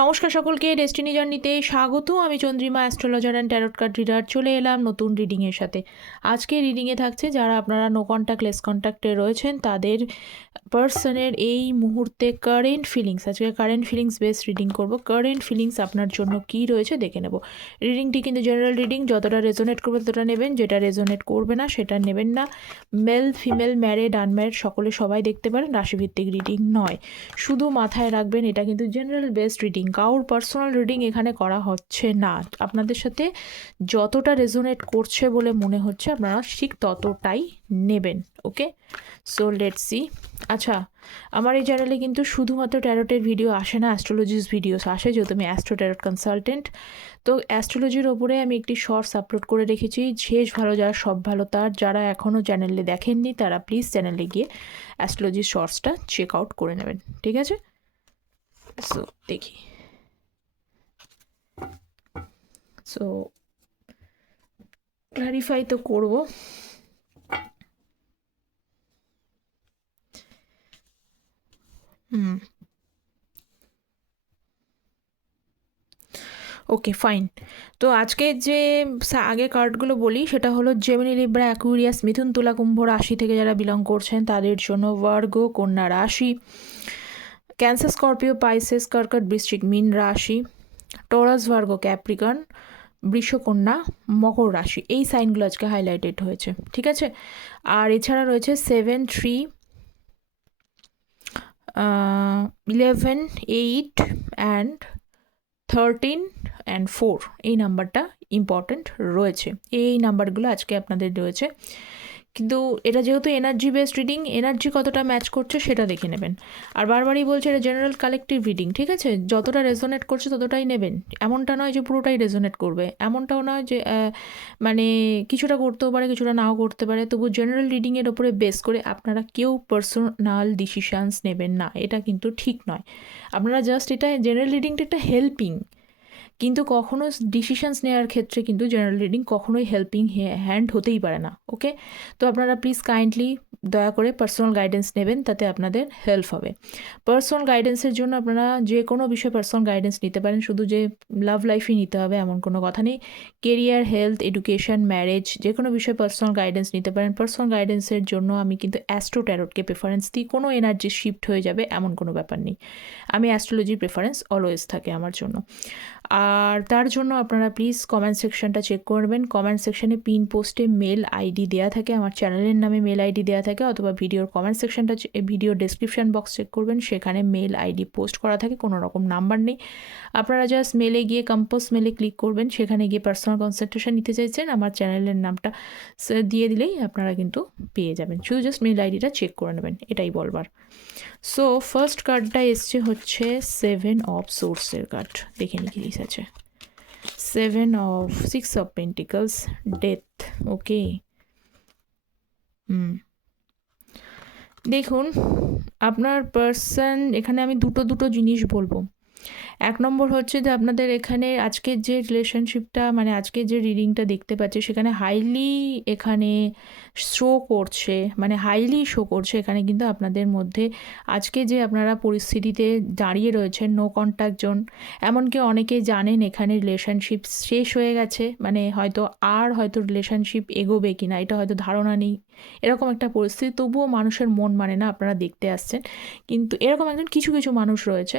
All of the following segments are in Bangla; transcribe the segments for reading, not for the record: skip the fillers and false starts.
নমস্কার সকলকে, ডেস্টিনি জার্নিতে স্বাগত। আমি Chandrima, astrologer and tarot card reader. চলে এলাম নতুন রিডিংয়ের সাথে। আজকে রিডিংয়ে থাকছে যারা আপনারা নো কন্ট্যাক্ট লেস কন্ট্যাক্টে রয়েছেন তাদের পার্সনের এই মুহূর্তে কারেন্ট ফিলিংস। আজকে কারেন্ট ফিলিংস বেস রিডিং করব। কারেন্ট ফিলিংস আপনার জন্য কি রয়েছে দেখে নেব। রিডিংটি কিন্তু জেনারেল রিডিং, যতটা রেজোনেট করবে ততটা নেবেন, যেটা রেজোনেট করবে না সেটা নেবেন না। মেল ফিমেল ম্যারিড আনম্যারিড সকলে সবাই দেখতে পারেন, রাশিভিত্তিক রিডিং নয়। শুধু মাথায় রাখবেন এটা কিন্তু জেনারেল বেসড রিডিং, কাউর পার্সোনাল রিডিং এখানে করা হচ্ছে না। আপনাদের সাথে যতটা রেজোনেট করছে বলে মনে হচ্ছে আপনারা ঠিক ততটাই নেবেন। ওকে, সো লেটস সি। আচ্ছা, আমার এই চ্যানেলে কিন্তু শুধুমাত্র ট্যারোটের ভিডিও আসে না, অ্যাস্ট্রোলজিস ভিডিওস আসে, যেহেতু আমি অ্যাস্ট্রো ট্যারোট কনসালটেন্ট। তো অ্যাস্ট্রোলজির ওপরে আমি একটি শর্টস আপলোড করে রেখেছি, শেষ ভালো যারা সব ভালো তার। যারা এখনও চ্যানেলে দেখেননি তারা প্লিজ চ্যানেলে গিয়ে অ্যাস্ট্রোলজির শর্টসটা চেক আউট করে নেবেন, ঠিক আছে? সো দেখি। সো ক্লারিফাই তো করব। Okay fine. তো আজকে যে আগে কার্ডগুলো বলি সেটা হলো জেমিনি, লিব্রা, অ্যাকুয়ারিয়াস, মিথুন, তুলা, কুম্ভ রাশি থেকে যারা বিলং করছেন তাদের জন্য ভার্গো কন্যা রাশি, ক্যান্সার, স্করপিও, পাইসেস, কর্কট, বৃশ্চিক, মীন রাশি, টরাস, ভার্গো, ক্যাপ্রিকন, বৃষকন্যা, মকর রাশি। এই সাইনগুলো আজকে হাইলাইটেড হয়েছে, ঠিক আছে? আর এছাড়া রয়েছে 7, 3, 11, 8 অ্যান্ড 13 অ্যান্ড 4 এই নাম্বারটা ইম্পর্ট্যান্ট রয়েছে। এই নাম্বারগুলো আজকে আপনাদের রয়েছে, কিন্তু এটা যেহেতু এনার্জি বেসড রিডিং, এনার্জি কতটা ম্যাচ করছে সেটা দেখে নেবেন। আর বারবারই বলছে এটা জেনারেল কালেকটিভ রিডিং, ঠিক আছে? যতটা রেজোনেট করছে ততটাই নেবেন। এমনটা নয় যে পুরোটাই রেজোনেট করবে, এমনটাও নয় যে মানে কিছুটা করতেও পারে কিছুটা নাও করতে পারে। তবু জেনারেল রিডিংয়ের ওপরে বেস করে আপনারা কেউ পার্সোনাল ডিসিশানস নেবেন না, এটা কিন্তু ঠিক নয়। আপনারা জাস্ট এটা জেনারেল রিডিংটা একটা হেল্পিং, কিন্তু কখনো ডিসিশনস নেওয়ার ক্ষেত্রে কিন্তু জেনারেল রিডিং কখনোই হেল্পিং হ্যান্ড হতেই পারে না। ওকে, তো আপনারা প্লিজ কাইন্ডলি দয়া করে পার্সোনাল গাইডেন্স নেবেন, তাতে আপনাদের হেল্প হবে। পার্সোনাল গাইডেন্সের জন্য আপনারা যে কোনো বিষয়ে পার্সোনাল গাইডেন্স নিতে পারেন, শুধু যে লাভ লাইফই নিতে হবে এমন কোনো কথা নেই। কেরিয়ার, হেলথ, এডুকেশন, ম্যারেজ, যে কোনো বিষয়ে পার্সোনাল গাইডেন্স নিতে পারেন। পার্সোনাল গাইডেন্সের জন্য আমি কিন্তু অ্যাস্ট্রো ট্যারোটকে প্রেফারেন্স দিই। কোনো এনার্জি শিফট হয়ে যাবে এমন কোনো ব্যাপার নেই, আমি অ্যাস্ট্রোলজি প্রেফারেন্স অলওয়েজ থাকে আমার জন্য। আর তার জন্য আপনারা প্লিজ কমেন্ট সেকশনটা চেক করবেন। কমেন্ট সেকশনে পিন পোস্টে মেল আইডি দেওয়া থাকে, আমার চ্যানেলের নামে মেল আইডি দেওয়া থাকে, অথবা ভিডিওর কমেন্ট সেকশনটা, ভিডিও ডেসক্রিপশন বক্স চেক করবেন, সেখানে মেল আইডি পোস্ট করা থাকে, কোনো রকম নাম্বার নেই। আপনারা জাস্ট মেলে গিয়ে কম্পোজ মেলে ক্লিক করবেন, সেখানে গিয়ে পার্সোনাল কনসালটেশন নিতে চাইছেন আমার চ্যানেলের নামটা দিয়ে দিলেই আপনারা কিন্তু পেয়ে যাবেন। শুধু জাস্ট মেল আইডিটা চেক করে নেবেন, এটাই বলবার। সো ফার্স্ট কার্ডটা এসছে হচ্ছে 7 অফ সোর্সের কার্ড। দেখে নিই কি আছে। 6 অফ পেন্টিকলস, ডেথ। ওকে, দেখুন আপনার পার্সন, এখানে আমি দুটো জিনিস বলবো। এক নম্বর হচ্ছে যে আপনাদের এখানে আজকের যে রিলেশনশিপটা, মানে আজকের যে রিডিংটা দেখতে পাচ্ছি সেখানে হাইলি এখানে শো করছে, মানে হাইলি শো করছে এখানে কিন্তু আপনাদের মধ্যে আজকে যে আপনারা পরিস্থিতিতে দাঁড়িয়ে রয়েছেন, নো কন্ট্যাক্ট জোন। এমনকি অনেকে জানেন এখানে রিলেশনশিপ শেষ হয়ে গেছে, মানে হয়তো রিলেশনশিপ এগোবে কিনা এটা হয়তো ধারণা নেই, এরকম একটা পরিস্থিতি। তবুও মানুষের মন মানে না, আপনারা দেখতে আসছেন। কিন্তু এরকম একজন কিছু মানুষ রয়েছে,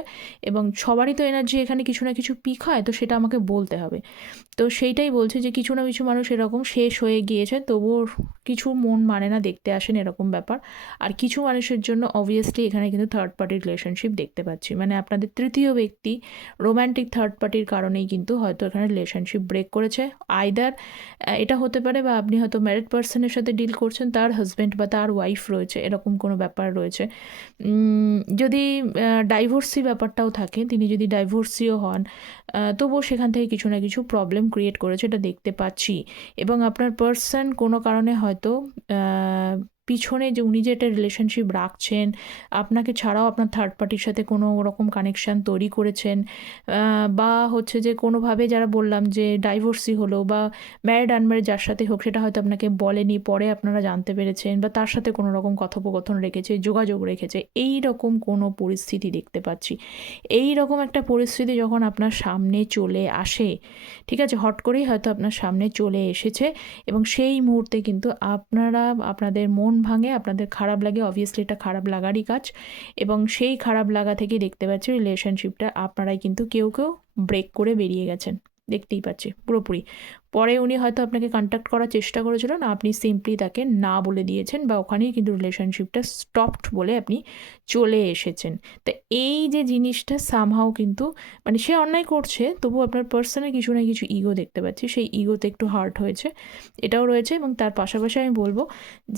এবং সবারই তো এনার্জি এখানে কিছু না কিছু পিক হয়, তো সেটা আমাকে বলতে হবে। তো সেইটাই বলছে যে কিছু না কিছু মানুষ এরকম শেষ হয়ে গিয়েছে, তবুও কিছু মন মানে না, দেখতে আসেন, এরকম ব্যাপার। আর কিছু মানুষের জন্য অবভিয়াসলি এখানে কিন্তু থার্ড পার্টির রিলেশনশিপ দেখতে পাচ্ছি, মানে আপনাদের তৃতীয় ব্যক্তি রোম্যান্টিক থার্ড পার্টির কারণেই কিন্তু হয়তো এখানে রিলেশনশিপ ব্রেক করেছে। আইদার এটা হতে পারে, বা আপনি হয়তো ম্যারিড পার্সনের সাথে ডিল করছেন, তার হাজব্যান্ড বা তার ওয়াইফ রয়েছে, এরকম কোনো ব্যাপার রয়েছে। যদি ডাইভোর্সি ব্যাপারটাও থাকে, তিনি যদি ডাইভোর্সিও হন, তবুও সেখান থেকে কিছু না কিছু প্রবলেম ক্রিয়েট করেছে, এটা দেখতে পাচ্ছি। এবং আপনার পার্সন কোনো কারণে হয়তো পিছনে যে উনি যে একটা রিলেশনশিপ রাখছেন, আপনাকে ছাড়াও আপনার থার্ড পার্টির সাথে কোনো রকম কানেকশান তৈরি করেছেন, বা হচ্ছে যে কোনোভাবে যারা বললাম যে ডাইভোর্সি হলো বা ম্যারিড আনম্যারিড যার সাথে হোক, সেটা হয়তো আপনাকে বলেনি, পরে আপনারা জানতে পেরেছেন, বা তার সাথে কোনো রকম কথোপকথন রেখেছে, যোগাযোগ রেখেছে, এই রকম কোনো পরিস্থিতি দেখতে পাচ্ছি। এই রকম একটা পরিস্থিতি যখন আপনার সামনে চলে আসে, ঠিক আছে, হট করেই হয়তো আপনার সামনে চলে এসেছে, এবং সেই মুহূর্তে কিন্তু আপনাদের মন ভাঙে, আপনাদের খারাপ লাগে, অবভিয়াসলি এটা খারাপ লাগারই কাজ, এবং সেই খারাপ লাগা থেকেই দেখতে পাচ্ছি রিলেশনশিপটা আপনারাই কিন্তু কেউ কেউ ব্রেক করে বেরিয়ে গেছেন, দেখতেই পাচ্ছি পুরোপুরি। পরে উনি হয়তো আপনাকে কন্ট্যাক্ট করার চেষ্টা করেছিলেন, আপনি সিম্পলি তাকে না বলে দিয়েছেন, বা ওখানেই কিন্তু রিলেশনশিপটা স্টপড বলে আপনি চলে এসেছেন। তা এই যে জিনিসটা সামহাও কিন্তু মানে সে অন্যায় করছে, তবু আপনার পার্সনের কিছু না কিছু ইগো দেখতে পাচ্ছি, সেই ইগোতে একটু হার্ট হয়েছে, এটাও রয়েছে। এবং তার পাশাপাশি আমি বলবো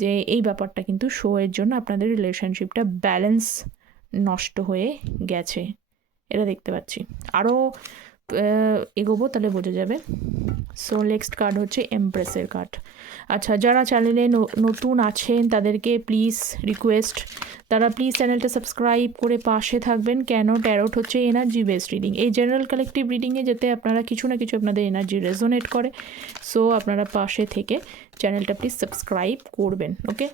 যে এই ব্যাপারটা কিন্তু শো এর জন্য আপনাদের রিলেশনশিপটা ব্যালেন্স নষ্ট হয়ে গেছে, এটা দেখতে পাচ্ছি। আরও এগোবো তাহলে বোঝা যাবে। সো নেক্সট কার্ড হচ্ছে এমপ্রেসের কার্ড। আচ্ছা, যারা চ্যানেলে নতুন আছেন তাদেরকে প্লিজ রিকোয়েস্ট, তারা প্লিজ চ্যানেলটা সাবস্ক্রাইব করে পাশে থাকবেন। কেন? ট্যারোট হচ্ছে এনার্জি বেসড রিডিং, এই জেনারেল কালেকটিভ রিডিংয়ে যাতে আপনারা কিছু না কিছু আপনাদের এনার্জি রেজোনেট করে, সো আপনারা পাশে থেকে চ্যানেলটা প্লিজ সাবস্ক্রাইব করবেন। ওকে,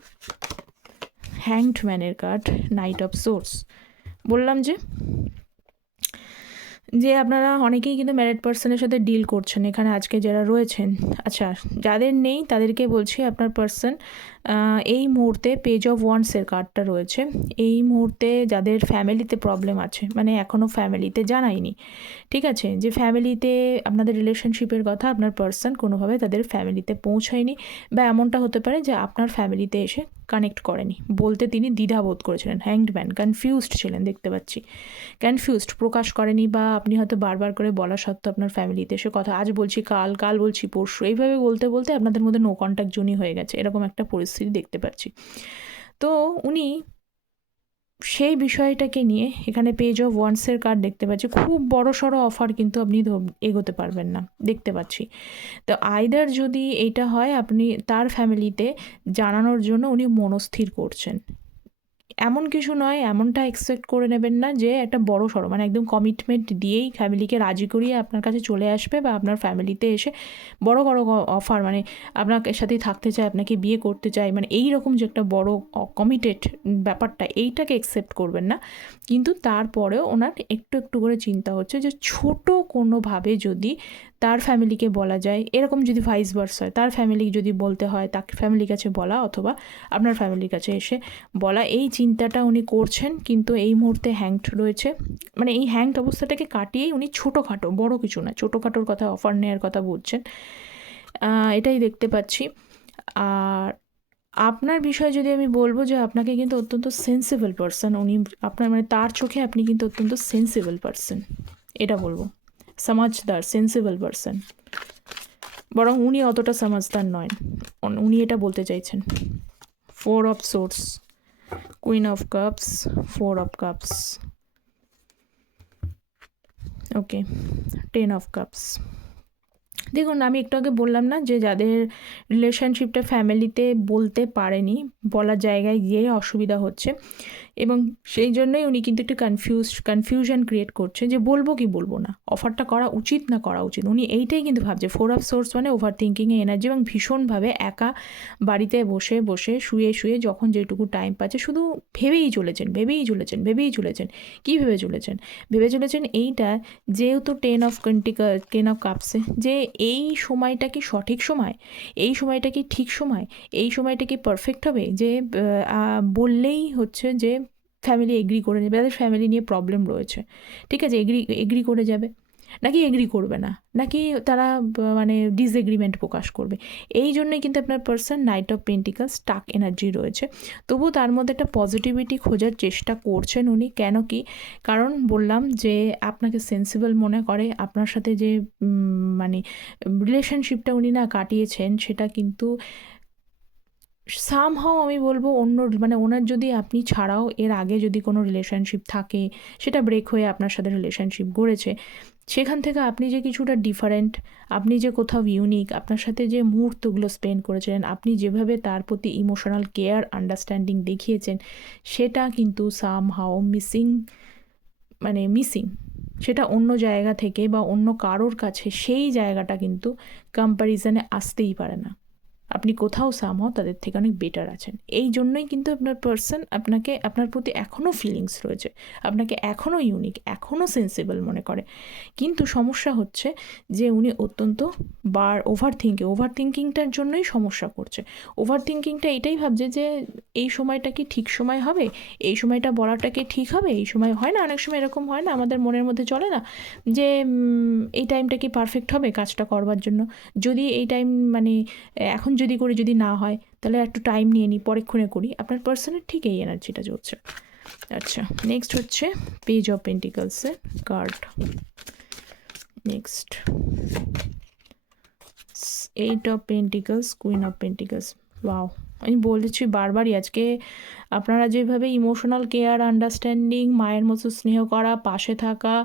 হ্যাংড ম্যানের কার্ড, নাইট অফ সোর্স। বললাম যে আপনারা অনেকেই কিন্তু ম্যারিড পার্সনের সাথে ডিল করছেন এখানে আজকে যারা রয়েছেন। আচ্ছা, যাদের নেই তাদেরকে বলছি আপনার পার্সন এই মুহূর্তে পেজ অফ ওয়ান্ডসের কার্ডটা রয়েছে। এই মুহূর্তে যাদের ফ্যামিলিতে প্রবলেম আছে, মানে এখনও ফ্যামিলিতে জানায়নি, ঠিক আছে, যে ফ্যামিলিতে আপনাদের রিলেশনশিপের কথা আপনার পার্সন কোনোভাবে তাদের ফ্যামিলিতে পৌঁছায়নি, বা এমনটা হতে পারে যে আপনার ফ্যামিলিতে এসে কানেক্ট করেনি, বলতে তিনি দ্বিধাবোধ করেছিলেন, হ্যাংড ম্যান, কনফিউজড ছিলেন, দেখতে পাচ্ছি কনফিউজড, প্রকাশ করেনি, বা আপনি হয়তো বারবার করে বলা সত্ত্বেও আপনার ফ্যামিলিতে এসে কথা, আজ বলছি কাল, কাল বলছি পরশু, এইভাবে বলতে বলতে আপনাদের মধ্যে নো কন্ট্যাক্ট জোনই হয়ে গেছে, এরকম একটা পরিস্থিতি দেখতে পাচ্ছি। তো উনি সেই বিষয়টাকে নিয়ে এখানে পেজ অফ ওয়ান্ডসের কার্ড দেখতে পাচ্ছি, খুব বড় সড়ো অফার কিন্তু আপনি এগোতে পারবেন না, দেখতে পাচ্ছি। তো আইদার যদি এইটা হয়, আপনি তার ফ্যামিলিতে জানানোর জন্য উনি মনস্থির করছেন, এমন কিছু নয়, এমনটা এক্সপেক্ট করে নেবেন না যে একটা বড় সড়ো মানে একদম কমিটমেন্ট দিয়েই ফ্যামিলিকে রাজি করিয়ে আপনার কাছে চলে আসবে, বা আপনার ফ্যামিলিতে এসে বড় বড় অফার, মানে আপনার সাথেই থাকতে চায়, আপনাকে বিয়ে করতে চায়, মানে এই রকম যে একটা বড় কমিটেড ব্যাপারটা, এইটাকে অ্যাকসেপ্ট করবেন না। কিন্তু তারপরেও ওনার একটু একটু করে চিন্তা হচ্ছে যে ছোট কোনোভাবে যদি তার ফ্যামিলিকে বলা যায়, এরকম যদি ভাইস ভার্স হয়, তার ফ্যামিলি যদি বলতে হয়, তাকে ফ্যামিলির কাছে বলা, অথবা আপনার ফ্যামিলির কাছে এসে বলা, এই চিন্তাটা উনি করছেন। কিন্তু এই মুহূর্তে হ্যাংড রয়েছে, মানে এই হ্যাংড অবস্থাটাকে কাটিয়েই উনি ছোটোখাটো, বড় কিছু না, ছোটোখাটোর কথা, অফার নেওয়ার কথা বলছেন, এটাই দেখতে পাচ্ছি। আর আপনার বিষয়ে যদি আমি বলবো যে আপনাকে কিন্তু অত্যন্ত সেন্সিবল পারসন উনি, আপনার মানে তার চোখে আপনি কিন্তু অত্যন্ত সেন্সিবল পারসন, এটা বলবো, সমাজদার, সেন্সিবল পারসন, বরং উনি অতটা সমাজদার নয়, উনি এটা বলতে চাইছেন। 4 of swords, queen of cups, 4 of cups, okay, 10 of cups. দেখুন, আমি একটু আগে বললাম না যে যাদের রিলেশনশিপটা ফ্যামিলিতে বলতে পারেনি, বলার জায়গায় গিয়ে অসুবিধা হচ্ছে, এবং সেই জন্যই উনি কিন্তু একটু কনফিউশন ক্রিয়েট করছে যে বলবো কি বলবো না, অফারটা করা উচিত না করা উচিত, উনি এইটাই কিন্তু ভাবছে। 4 অফ সোর্স মানে ওভার থিঙ্কিংয়ে এনার্জি, এবং ভীষণভাবে একা বাড়িতে বসে বসে শুয়ে শুয়ে যখন যেটুকু টাইম পাচ্ছে শুধু ভেবেই চলেছেন, ভেবেই চলেছেন, ভেবেই চলেছেন। কী ভেবে চলেছেন? ভেবে চলেছেন এইটা, যেহেতু 10 অফ কাপসে, যে এই সময়টা কি সঠিক সময়, এই সময়টা কি ঠিক সময়, এই সময়টা কি পারফেক্ট হবে, যে বললেই হচ্ছে যে ফ্যামিলি এগ্রি করে নেবে, তাদের ফ্যামিলি নিয়ে প্রবলেম রয়েছে, ঠিক আছে, এগ্রি করে যাবে, নাকি এগ্রি করবে না, নাকি তারা মানে ডিসএগ্রিমেন্ট প্রকাশ করবে। এই জন্যই কিন্তু আপনার person knight of pentacles stuck energy রয়েছে, তবু তার মধ্যে একটা পজিটিভিটি খোঁজার চেষ্টা করছেন উনি। কেন কি? কারণ বললাম যে আপনাকে সেন্সিবল মনে করে, আপনার সাথে যে মানে রিলেশনশিপটা উনি না কাটিয়েছেন, সেটা কিন্তু সামহাও আমি বলবো অন্য মানে ওনার যদি আপনি ছাড়াও এর আগে যদি কোনো রিলেশনশিপ থাকে, সেটা ব্রেক হয়ে আপনার সাথে রিলেশনশিপ গড়েছে, সেখান থেকে আপনি যে কিছুটা ডিফারেন্ট, আপনি যে কোথাও ইউনিক, আপনার সাথে যে মুহূর্তগুলো স্পেন্ড করেছিলেন, আপনি যেভাবে তার প্রতি ইমোশনাল কেয়ার আন্ডারস্ট্যান্ডিং দেখিয়েছেন, সেটা কিন্তু সামহাও মিসিং। সেটা অন্য জায়গা থেকে বা অন্য কারোর কাছে সেই জায়গাটা কিন্তু কম্প্যারিজনে আসতেই পারে না। আপনি কোথাও সামহাও তাদের থেকে অনেক বেটার আছেন। এই জন্যই কিন্তু আপনার পার্সন আপনার প্রতি এখনও ফিলিংস রয়েছে, আপনাকে এখনও ইউনিক, এখনও সেন্সিবল মনে করে। কিন্তু সমস্যা হচ্ছে যে উনি অত্যন্ত ওভার থিঙ্কিংটার জন্যই সমস্যা করছে। ওভার থিঙ্কিংটা এটাই ভাবছে যে এই সময়টা কি ঠিক সময় হবে, এই সময়টা বলাটা কি ঠিক হবে, এই সময় হয় না, অনেক সময় এরকম হয় না, আমাদের মনের মধ্যে চলে না যে এই টাইমটা কি পারফেক্ট হবে কাজটা করবার জন্য, যদি এই টাইম মানে এখন যদি করি, যদি না হয় তাহলে একটু টাইম নিয়ে নিই, পরেক্ষণে করি। আপনার পার্সনের ঠিক এই এনার্জিটা চলছে। আচ্ছা, নেক্সট হচ্ছে পেজ অফ পেন্টিকলসের card. Next 8 of pentacles, queen of pentacles. Wow, আমি বলেছি বারবারই আজকে আপনারা যেভাবে ইমোশনাল কেয়ার, আন্ডারস্ট্যান্ডিং, মায়ের মতো স্নেহ করা, পাশে থাকা,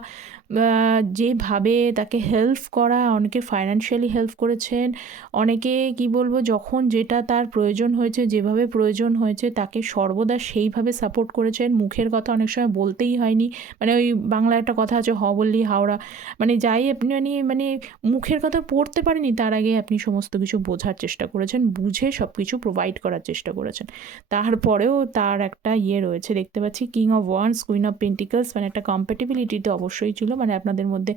যেভাবে তাকে হেল্প করা, অনেকে ফাইন্যান্সিয়ালি হেল্প করেছেন, অনেকে কি বলবো যখন যেটা তার প্রয়োজন হয়েছে, যেভাবে প্রয়োজন হয়েছে তাকে সর্বদা সেইভাবে সাপোর্ট করেছেন। মুখের কথা অনেক সময় বলতেই হয়নি, মানে ওই বাংলা একটা কথা আছে, হ বললি হাওড়া, মানে যাই আপনি মানে মুখের কথা পড়তে পারেনি তার আগে আপনি সমস্ত কিছু বোঝার চেষ্টা করেছেন, বুঝে সব কিছু প্রোভাইড করার চেষ্টা করেছেন। তারপরেও তার একটা রয়েছে, দেখতে পাচ্ছি king of wands, queen of pentacles, মানে একটা কম্প্যাটিবিলিটি তো অবশ্যই ছিল, মানে আপনাদের মধ্যে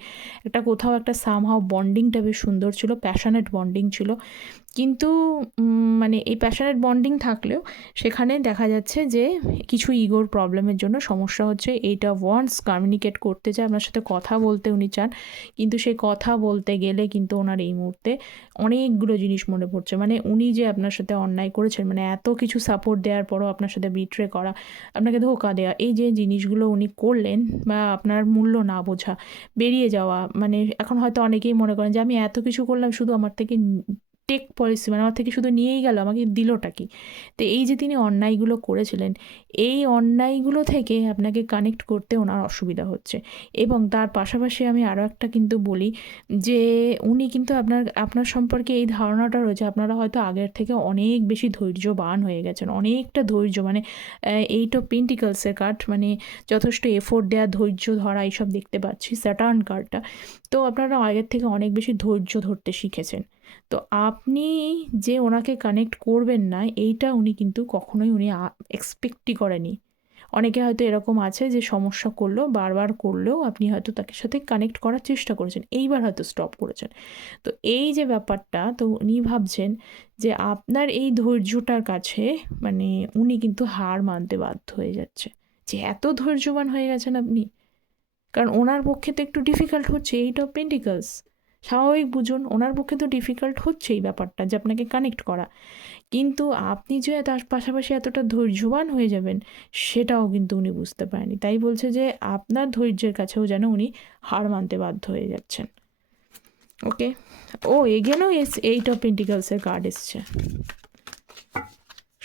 একটা কোথাও একটা সামহাও বন্ডিংটা বেশ সুন্দর ছিল, প্যাশনেট বন্ডিং ছিল। কিন্তু মানে এই প্যাশনেট বন্ডিং থাকলেও সেখানে দেখা যাচ্ছে যে কিছু ইগোর প্রবলেমের জন্য সমস্যা হচ্ছে। এইটা ওয়ান্স কমিউনিকেট করতে চায়, আপনার সাথে কথা বলতে উনি চান, কিন্তু সেই কথা বলতে গেলে কিন্তু ওনার এই মুহূর্তে অনেকগুলো জিনিস মনে পড়ছে। মানে উনি যে আপনার সাথে অন্যায় করেছেন, মানে এত কিছু সাপোর্ট দেওয়ার পরও আপনার সাথে বিট্রে করা, আপনাকে ধোঁকা দেওয়া, এই যে জিনিসগুলো উনি করলেন, বা আপনার মূল্য না বোঝা, বেরিয়ে যাওয়া, মানে এখন হয়তো অনেকেই মনে করেন যে আমি এত কিছু করলাম, শুধু আমার থেকে টেক পলিসি, মানে আমার থেকে শুধু নিয়েই গেল, আমাকে দিলটা কি। তো এই যে তিনি অন্যায়গুলো করেছিলেন, এই অন্যায়গুলো থেকে আপনাকে কানেক্ট করতে ওনার অসুবিধা হচ্ছে। এবং তার পাশাপাশি আমি আরও একটা কিন্তু বলি যে উনি কিন্তু আপনার সম্পর্কে এই ধারণাটা রয়েছে, আপনারা হয়তো আগের থেকে অনেক বেশি ধৈর্যবান হয়ে গেছেন, অনেকটা ধৈর্য, মানে 8 অফ পেন্টিকলসের কার্ড, মানে যথেষ্ট এফোর্ট দেওয়া, ধৈর্য ধরা, এইসব দেখতে পাচ্ছি স্যাটার্ন কার্ডটা। তো আপনারা আগের থেকে অনেক বেশি ধৈর্য ধরতে শিখেছেন। তো আপনি যে ওনাকে কানেক্ট করবেন না, এইটা উনি কিন্তু কখনোই এক্সপেক্টই করেনি। অনেকে হয়তো এরকম আছে যে সমস্যা করলেও, বারবার করলেও আপনি হয়তো তাকে সাথে কানেক্ট করার চেষ্টা করেছেন, এইবার হয়তো স্টপ করেছেন। তো এই যে ব্যাপারটা, তো উনি ভাবছেন যে আপনার এই ধৈর্যটার কাছে মানে উনি কিন্তু হার মানতে বাধ্য হয়ে যাচ্ছে, যে এত ধৈর্যবান হয়ে গেছেন আপনি। কারণ ওনার পক্ষে তো একটু ডিফিকাল্ট হচ্ছে, 8 অফ পেন্টিকলস, স্বাভাবিক বুঝুন, ওনার পক্ষে তো ডিফিকাল্ট হচ্ছে এই ব্যাপারটা যে আপনাকে কানেক্ট করা। কিন্তু আপনি যে তার পাশাপাশি এতটা ধৈর্যবান হয়ে যাবেন, সেটাও কিন্তু উনি বুঝতে পারেনি। তাই বলছে যে আপনার ধৈর্যের কাছেও যেন উনি হার মানতে বাধ্য হয়ে যাচ্ছেন। ওকে, ও এগেনও 8 অফ পেন্টিকলসের কার্ড এসছে।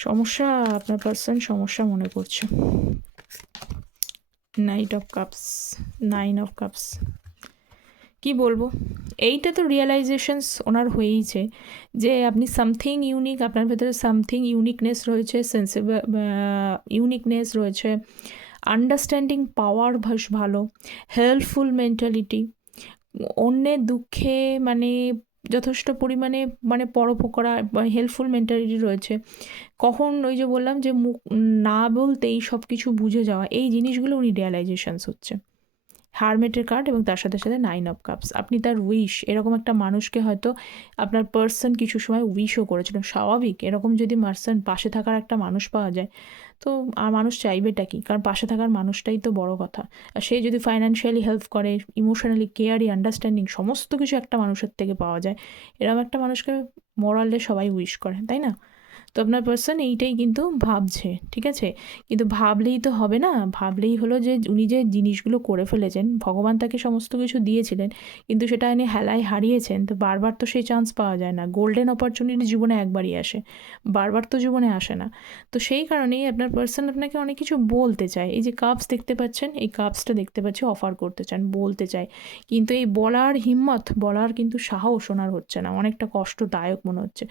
সমস্যা, আপনার পার্সন সমস্যা মনে করছে। Night of cups, 9 of cups. কি বলবো, এইটা তো রিয়েলাইজেশনস ওনার হয়েইছে যে আপনি সামথিং ইউনিক, আপনার ভেতরে সামথিং ইউনিকনেস রয়েছে, ইউনিকনেস রয়েছে, আন্ডারস্ট্যান্ডিং পাওয়ার বেশ ভালো, হেল্পফুল মেন্টালিটি, অন্যের দুঃখে মানে যথেষ্ট পরিমাণে মানে পরোপকার, হেল্পফুল মেন্টালিটি রয়েছে। কখন ওই যে বললাম যে মুখ না বলতেই সব কিছু বুঝে যাওয়া, এই জিনিসগুলো উনি রিয়েলাইজেশনস হচ্ছে। হারমেটের কার্ড এবং তার সাথে সাথে 9 অফ কাপস। আপনি তার উইশ, এরকম একটা মানুষকে হয়তো আপনার পার্সন কিছু সময় উইশও করেছিল। স্বাভাবিক, এরকম যদি পাশে থাকার একটা মানুষ পাওয়া যায়, তো আর মানুষ চাইবেটা কি, কারণ পাশে থাকার মানুষটাই তো বড় কথা। আর সে যদি ফাইন্যান্সিয়ালি হেল্প করে, ইমোশনালি কেয়ারি, আন্ডারস্ট্যান্ডিং, সমস্ত কিছু একটা মানুষের থেকে পাওয়া যায়, এরকম একটা মানুষকে মোরালে সবাই উইশ করে, তাই না? তো আপনার পার্সন এইটাই কিন্তু ভাবছে, ঠিক আছে? কিন্তু ভাবলেই তো হবে না, ভাবলেই হলো যে উনি যে জিনিসগুলো করে ফেলেছেন, ভগবান তাকে সমস্ত কিছু দিয়েছিলেন, কিন্তু সেটা উনি হেলায় হারিয়েছেন। তো বারবার তো সেই চান্স পাওয়া যায় না, গোল্ডেন অপরচুনিটি জীবনে একবারই আসে, বারবার তো জীবনে আসে না। তো সেই কারণেই আপনার পার্সন আপনাকে অনেক কিছু বলতে চায়। এই যে কাপস দেখতে পাচ্ছেন, এই কাপসটা দেখতে পাচ্ছি অফার করতে চান, বলতে চায়, কিন্তু এই বলার হিম্মত, বলার কিন্তু সাহস ওনার হচ্ছে না, অনেকটা কষ্টদায়ক মনে হচ্ছে।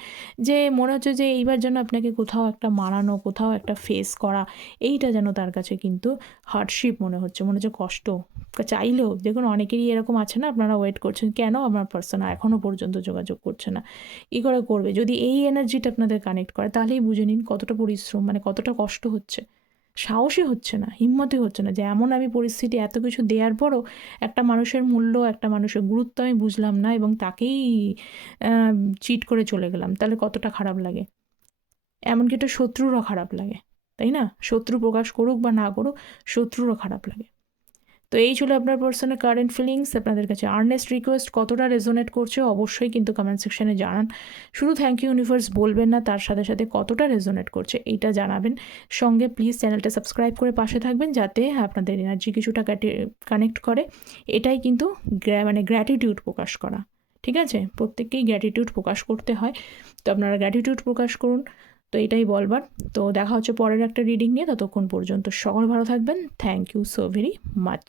যে মনে হচ্ছে যে এইবার যেন আপনাকে কোথাও একটা মানানো, কোথাও একটা ফেস করা, এইটা যেন তার কাছে কিন্তু হার্ডশিপ মনে হচ্ছে, মনে হচ্ছে কষ্ট। চাইলেও দেখুন অনেকেরই এরকম আছে না, আপনারা ওয়েট করছেন কেন আমার পার্সন এখনও পর্যন্ত যোগাযোগ করছে না, কী করে করবে? যদি এই এনার্জিটা আপনাদের কানেক্ট করে তাহলেই বুঝে নিন কতটা পরিশ্রম, মানে কতটা কষ্ট হচ্ছে। সাহসই হচ্ছে না, হিম্মতই হচ্ছে না, যে এমন আমি পরিস্থিতি, এত কিছু দেওয়ার পরও একটা মানুষের মূল্য, একটা মানুষের গুরুত্ব আমি বুঝলাম না এবং তাকেই চিট করে চলে গেলাম, তাহলে কতটা খারাপ লাগে। এমনকি এটা শত্রুরও খারাপ লাগে, তাই না? শত্রু প্রকাশ করুক বা না করুক, শত্রুরও খারাপ লাগে। তো এই ছিল আপনার পার্সনের কারেন্ট ফিলিংস। আপনাদের কাছে আর্নেস্ট রিকোয়েস্ট, কতটা রেজোনেট করছে অবশ্যই কিন্তু কমেন্ট সেকশনে জানান। শুধু থ্যাংক ইউ ইউনিভার্স বলবেন না, তার সাথে সাথে কতটা রেজোনেট করছে এইটা জানাবেন। সঙ্গে প্লিজ চ্যানেলটা সাবস্ক্রাইব করে পাশে থাকবেন, যাতে আপনাদের এনার্জি কিছুটা কানেক্ট করে। এটাই কিন্তু মানে গ্র্যাটিটিউড প্রকাশ করা, ঠিক আছে? প্রত্যেককেই গ্র্যাটিটিউড প্রকাশ করতে হয়, তো আপনারা গ্র্যাটিটিউড প্রকাশ করুন। তো এটাই বলবার। তো দেখা হচ্ছে পরের একটা রিডিং নিয়ে, ততক্ষণ পর্যন্ত সকল ভালো থাকবেন। Thank you so very much.